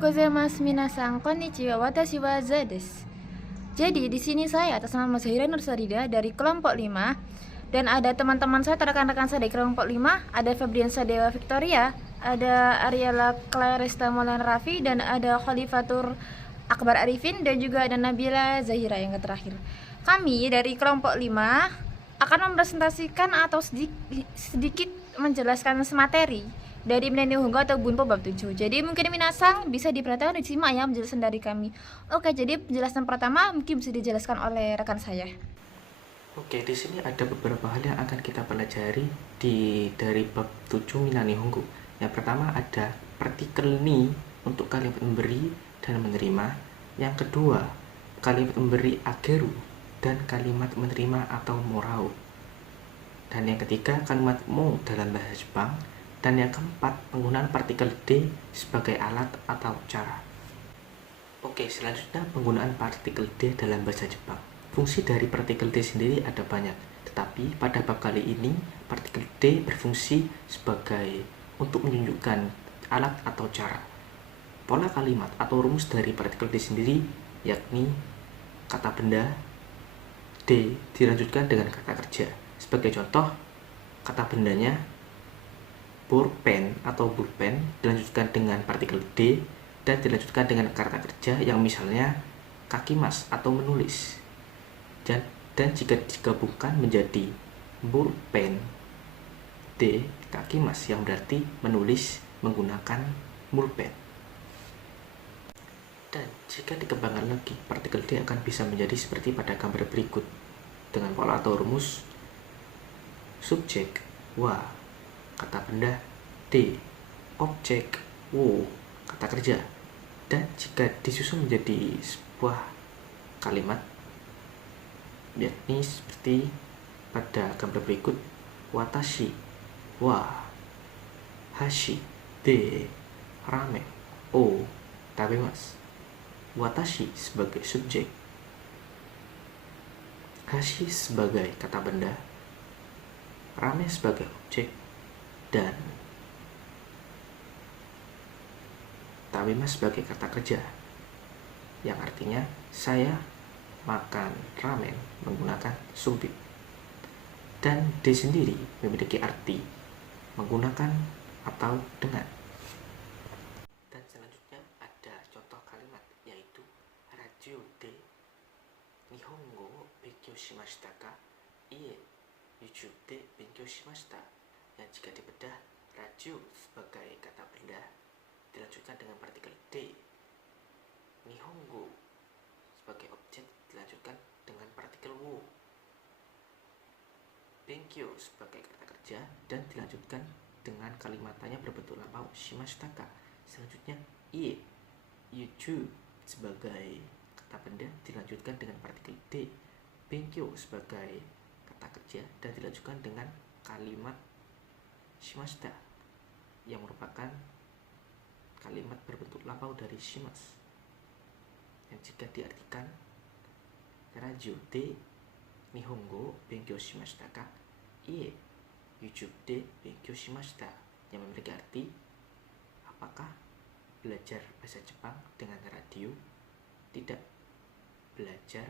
gozaimasu minasan, konnichiwa, watashi wa Za desu. Jadi di sini saya atas nama Zahira Nursadida dari kelompok 5 dan ada teman-teman saya, rekan-rekan saya dari kelompok 5, ada Febriansa Dewa Victoria, ada Ariela Claresta Maulana Raffi, dan ada Khalifatur Akbar Arifin, dan juga ada Nabila Zahira yang terakhir. Kami dari kelompok 5 akan mempresentasikan atau sedikit menjelaskan semateri dari Meneni Honggo atau Bunpo bab 7. Jadi mungkin minasang bisa diperhatikan disimak ya penjelasan dari kami. Oke, jadi penjelasan pertama mungkin bisa dijelaskan oleh rekan saya. Oke, di sini ada beberapa hal yang akan kita pelajari dari bab 7 Minani Honggo. Yang pertama ada partikel ni untuk kalimat memberi dan menerima. Yang kedua, kalimat memberi ageru dan kalimat menerima atau morao. Dan yang ketiga, kalimat mo dalam bahasa Jepang. Dan yang keempat, penggunaan partikel D sebagai alat atau cara. Oke, selanjutnya penggunaan partikel D dalam bahasa Jepang. Fungsi dari partikel D sendiri ada banyak, tetapi pada bab kali ini partikel D berfungsi sebagai untuk menunjukkan alat atau cara. Pola kalimat atau rumus dari partikel D sendiri yakni kata benda D dilanjutkan dengan kata kerja. Sebagai contoh, kata bendanya pulpen atau pulpen dilanjutkan dengan partikel D dan dilanjutkan dengan kata kerja yang misalnya kakimas atau menulis. Dan jika digabungkan menjadi pulpen D kakimas yang berarti menulis menggunakan pulpen. Dan jika dikembangkan lagi, partikel D akan bisa menjadi seperti pada gambar berikut dengan pola atau rumus subjek wa, kata benda D, objek wo, kata kerja. Dan jika disusun menjadi sebuah kalimat yakni seperti pada gambar berikut, watashi wa hashi de ramen o tabemasu. Watashi sebagai subjek, hashi sebagai kata benda, ramen sebagai objek, dan tabemasu sebagai kata kerja yang artinya saya makan ramen menggunakan sumpit. Dan D sendiri memiliki arti menggunakan atau dengan. Dan selanjutnya ada contoh kalimat yaitu radio de Nihongo benkyou shimashita ka? Iye, YouTube de benkyou shimashita. Yang jika dibedah, radio sebagai kata benda dilanjutkan dengan partikel D. Nihongo sebagai objek dilanjutkan dengan partikel wo. Benkyou sebagai kata kerja dan dilanjutkan dengan kalimatnya berbentuk lampau shimashita ka. Selanjutnya iye, YouTube sebagai kata benda dilanjutkan dengan partikel D. Benkyou sebagai kata kerja dan dilanjutkan dengan kalimat shimashita yang merupakan kalimat berbentuk lampau dari shimas yang jika diartikan radio de Nihongo benkyou shimashita ka? Iye, YouTube de benkyou shimashita, yang memiliki arti apakah belajar bahasa Jepang dengan radio? Tidak, belajar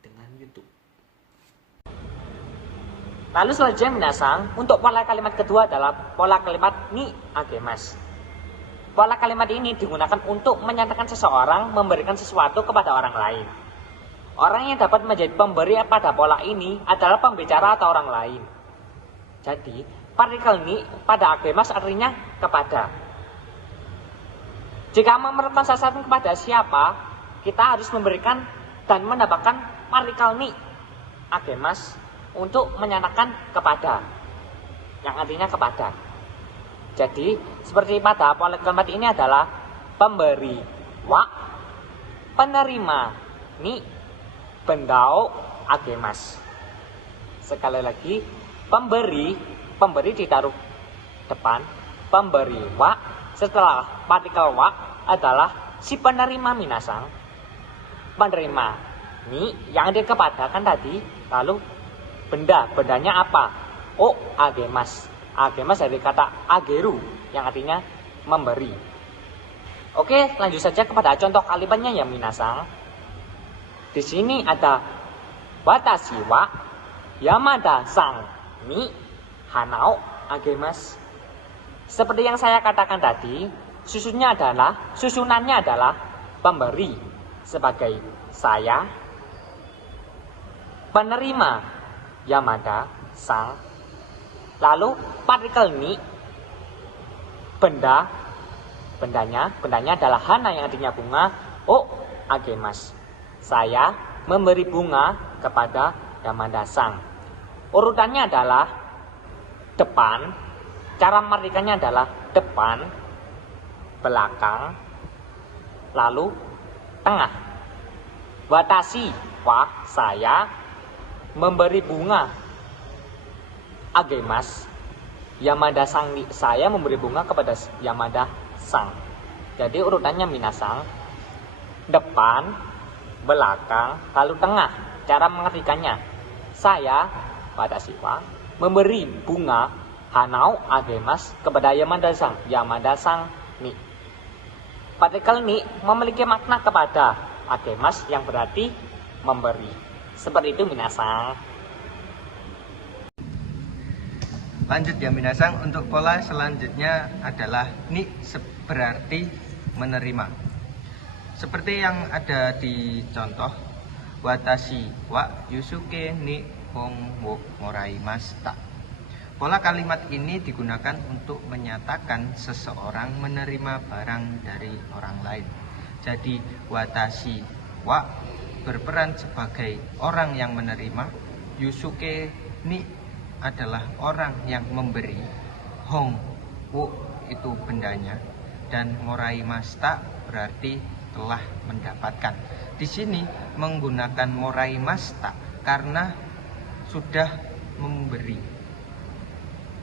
dengan YouTube. Lalu selanjutnya minasang, untuk pola kalimat kedua adalah pola kalimat ni agemasu. Pola kalimat ini digunakan untuk menyatakan seseorang memberikan sesuatu kepada orang lain. Orang yang dapat menjadi pemberi pada pola ini adalah pembicara atau orang lain. Jadi, partikel ni pada agemasu artinya kepada. Jika memerlukan sesuatu kepada siapa, kita harus memberikan dan mendapatkan partikel ni agemasu untuk menyatakan kepada, yang artinya kepada. Jadi seperti pada pola kalimat ini adalah pemberi wa, penerima ni, bendao agemasu. Sekali lagi, pemberi ditaruh depan, pemberi wa, setelah partikel wa adalah si penerima minasang, penerima ni yang ada kepada kan tadi, lalu bendanya apa? Oh, agemasu. Agemasu dari kata ageru yang artinya memberi. Oke, lanjut saja kepada contoh kalimatnya ya minasang. Di sini ada watashi wa Yamada sang ni hanao agemasu. Seperti yang saya katakan tadi, susunannya adalah pemberi sebagai saya, penerima Yamada sang, lalu partikel ni bendanya adalah hana yang artinya bunga, agemasu. Saya memberi bunga kepada Yamada sang. Urutannya adalah depan, cara mengartikannya adalah depan, belakang, lalu tengah. Watashi wa saya memberi bunga agemasu Yamada sang, saya memberi bunga kepada Yamada sang. Jadi urutannya minasang, depan, belakang, lalu tengah. Cara mengartikannya, saya watashi wa memberi bunga hanao agemasu kepada Yamada sang ni. Partikel ni memiliki makna kepada agemasu yang berarti memberi. Seperti itu minasang. Lanjut ya minasang, untuk pola selanjutnya adalah ni berarti menerima. Seperti yang ada di contoh, watashi wa yusuke ni hong wo moraimashita. Pola kalimat ini digunakan untuk menyatakan seseorang menerima barang dari orang lain. Jadi watashi wa berperan sebagai orang yang menerima, yusuke ni adalah orang yang memberi, hong wo itu bendanya, dan moraimashita berarti telah mendapatkan. Di sini menggunakan moraimashita karena sudah memberi,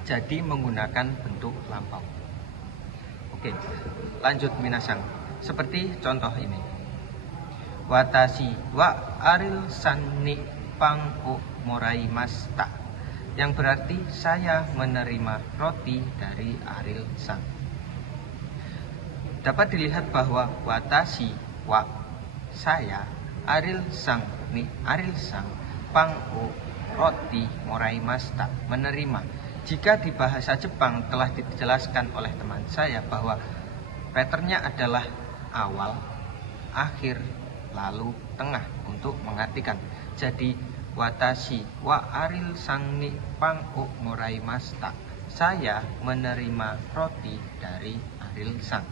jadi menggunakan bentuk lampau. Oke, lanjut minasang. Seperti contoh ini, watashi wa aril san ni pang o moraimashita, yang berarti saya menerima roti dari Aril san. Dapat dilihat bahwa watashi wa saya, Aril sang ni Aril sang, pang o roti moraimashita menerima. Jika di bahasa Jepang telah dijelaskan oleh teman saya bahwa patternnya adalah awal, akhir, lalu tengah untuk mengartikan. Jadi watashi wa aril sang ni pang o moraimashita, saya menerima roti dari Aril sang.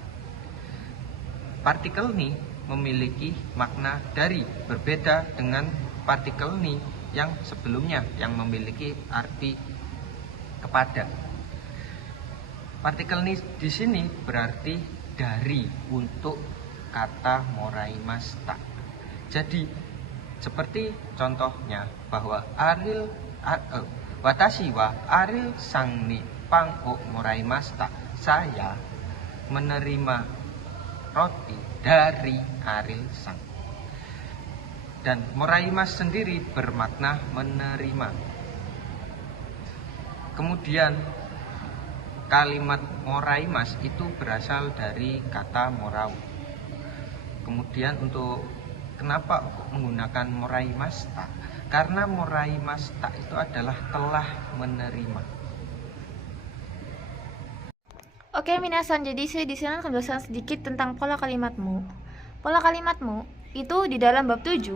Partikel ni memiliki makna dari, berbeda dengan partikel ni yang sebelumnya yang memiliki arti kepada. Partikel ni di sini berarti dari untuk kata moraimashita. Jadi seperti contohnya bahwa watashi wa aril sang ni pang o moraimashita, saya menerima roti dari Aril sang. Dan moraimas sendiri bermakna menerima. Kemudian kalimat moraimas itu berasal dari kata morau. Kemudian untuk kenapa menggunakan moraimashita? Karena moraimashita itu adalah telah menerima. Oke minasan, jadi saya di sini akan menjelaskan sedikit tentang pola kalimatmu. Pola kalimatmu itu di dalam bab 7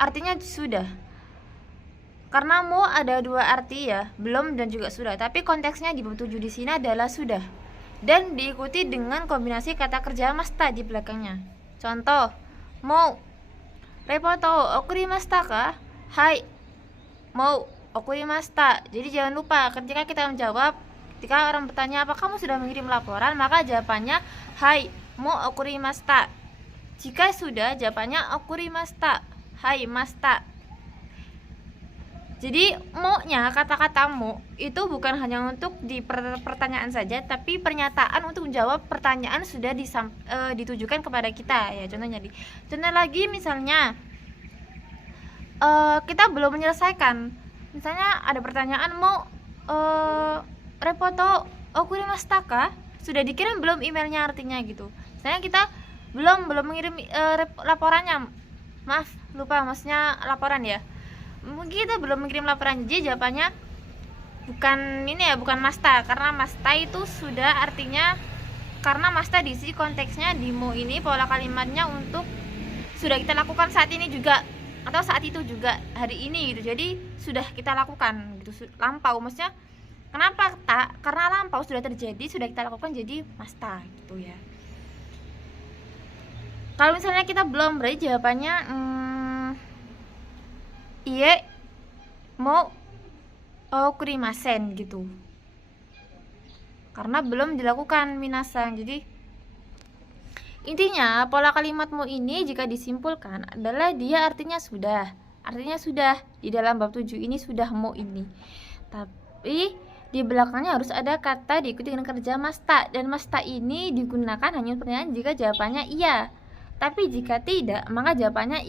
artinya sudah. Karena mu ada dua arti ya, belum dan juga sudah. Tapi konteksnya di bab 7 di sini adalah sudah. Dan diikuti dengan kombinasi kata kerja masta di belakangnya. Contoh, mau repoto okurimashita ka? Hai. Mau okurimashita. Jadi jangan lupa ketika kita menjawab, ketika orang bertanya apa kamu sudah mengirim laporan, maka jawabannya hai mo okurimashita. Jika sudah, jawabannya okurimashita, hai masta. Jadi mo-nya, kata-kata mo itu bukan hanya untuk di pertanyaan saja, tapi pernyataan untuk menjawab pertanyaan sudah ditujukan kepada kita ya. Contoh lagi misalnya kita belum menyelesaikan, misalnya ada pertanyaan mau repoto okurimashita ka? sudah dikirim belum emailnya, artinya gitu. Misalnya kita belum mengirim laporannya, maaf lupa maksudnya laporan ya, mungkin kita belum mengirim laporan, jadi jawabannya bukan ini ya, bukan masta, karena masta itu sudah, artinya karena masta di sini konteksnya di mau ini pola kalimatnya untuk sudah kita lakukan saat ini juga atau saat itu juga, hari ini gitu, jadi sudah kita lakukan gitu, lampau maksudnya. Kenapa tak? Karena lampau sudah terjadi, sudah kita lakukan, jadi masta gitu ya. Kalau misalnya kita belum, berarti jawabannya iye mau okurimasen gitu, karena belum dilakukan minasang. Jadi intinya pola kalimatmu ini jika disimpulkan adalah dia artinya sudah di dalam bab 7 ini sudah mau ini, tapi di belakangnya harus ada kata diikuti dengan kerja masta, dan masta ini digunakan hanya pertanyaan jika jawabannya iya. Tapi jika tidak, maka jawabannya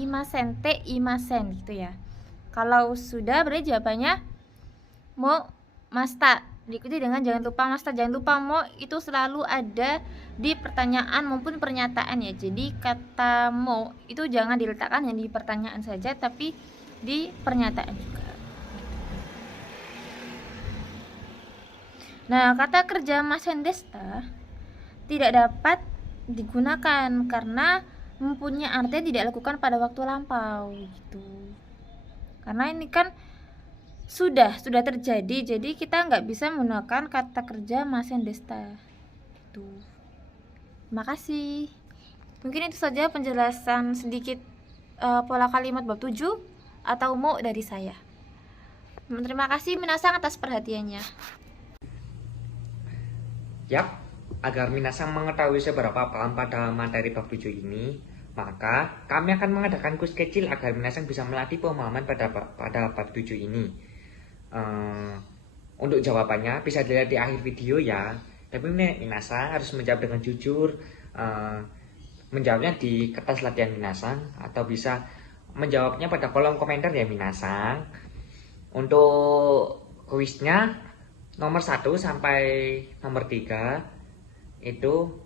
imasen gitu ya. Kalau sudah, berarti jawabannya mo masta, diikuti dengan jangan lupa masta. Jangan lupa mo itu selalu ada di pertanyaan maupun pernyataan ya. Jadi kata mo itu jangan diletakkan hanya di pertanyaan saja, tapi di pernyataan juga. Nah, kata kerja masen desta tidak dapat digunakan karena mempunyai arti tidak lakukan pada waktu lampau gitu. Karena ini kan sudah terjadi, jadi kita nggak bisa menggunakan kata kerja masen desta gitu. Terima kasih. Mungkin itu saja penjelasan sedikit pola kalimat bab 7 atau mo dari saya. Terima kasih minasang atas perhatiannya. Yap, agar minasang mengetahui seberapa paham pada materi bab 7 ini, maka kami akan mengadakan kuis kecil agar minasang bisa melatih pemahaman pada bab 7 ini. Untuk jawabannya bisa dilihat di akhir video ya. Tapi minasang harus menjawab dengan jujur, menjawabnya di kertas latihan minasang, atau bisa menjawabnya pada kolom komentar ya minasang. Untuk kuisnya nomor 1 sampai nomor 3 itu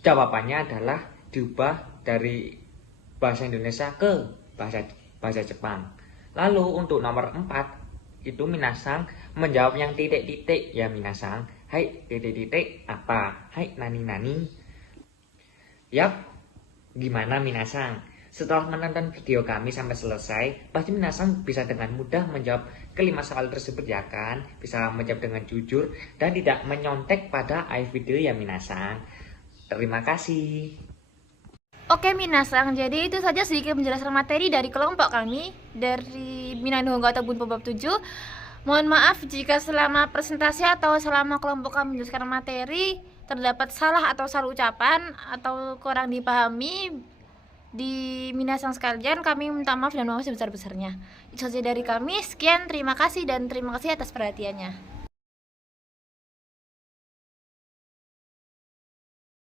jawabannya adalah diubah dari bahasa Indonesia ke bahasa Jepang. Lalu untuk nomor 4 itu minasang menjawab yang titik-titik ya minasang. Hai titik-titik apa? Hai nani. Yap, gimana minasang? Setelah menonton video kami sampai selesai, pasti minasang bisa dengan mudah menjawab kelima soal tersebut ya kan? Bisa menjawab dengan jujur dan tidak menyontek pada akhir video ya minasang. Terima kasih. Oke minasang, jadi itu saja sedikit penjelasan materi dari kelompok kami dari Minanihongo atau Bunpo bab 7. Mohon maaf jika selama presentasi atau selama kelompok kami menjelaskan materi terdapat salah atau salah ucapan atau kurang dipahami di minasang sekalian. Kami minta maaf dan maaf sebesar-besarnya. Itu saja dari kami. Sekian, terima kasih dan terima kasih atas perhatiannya.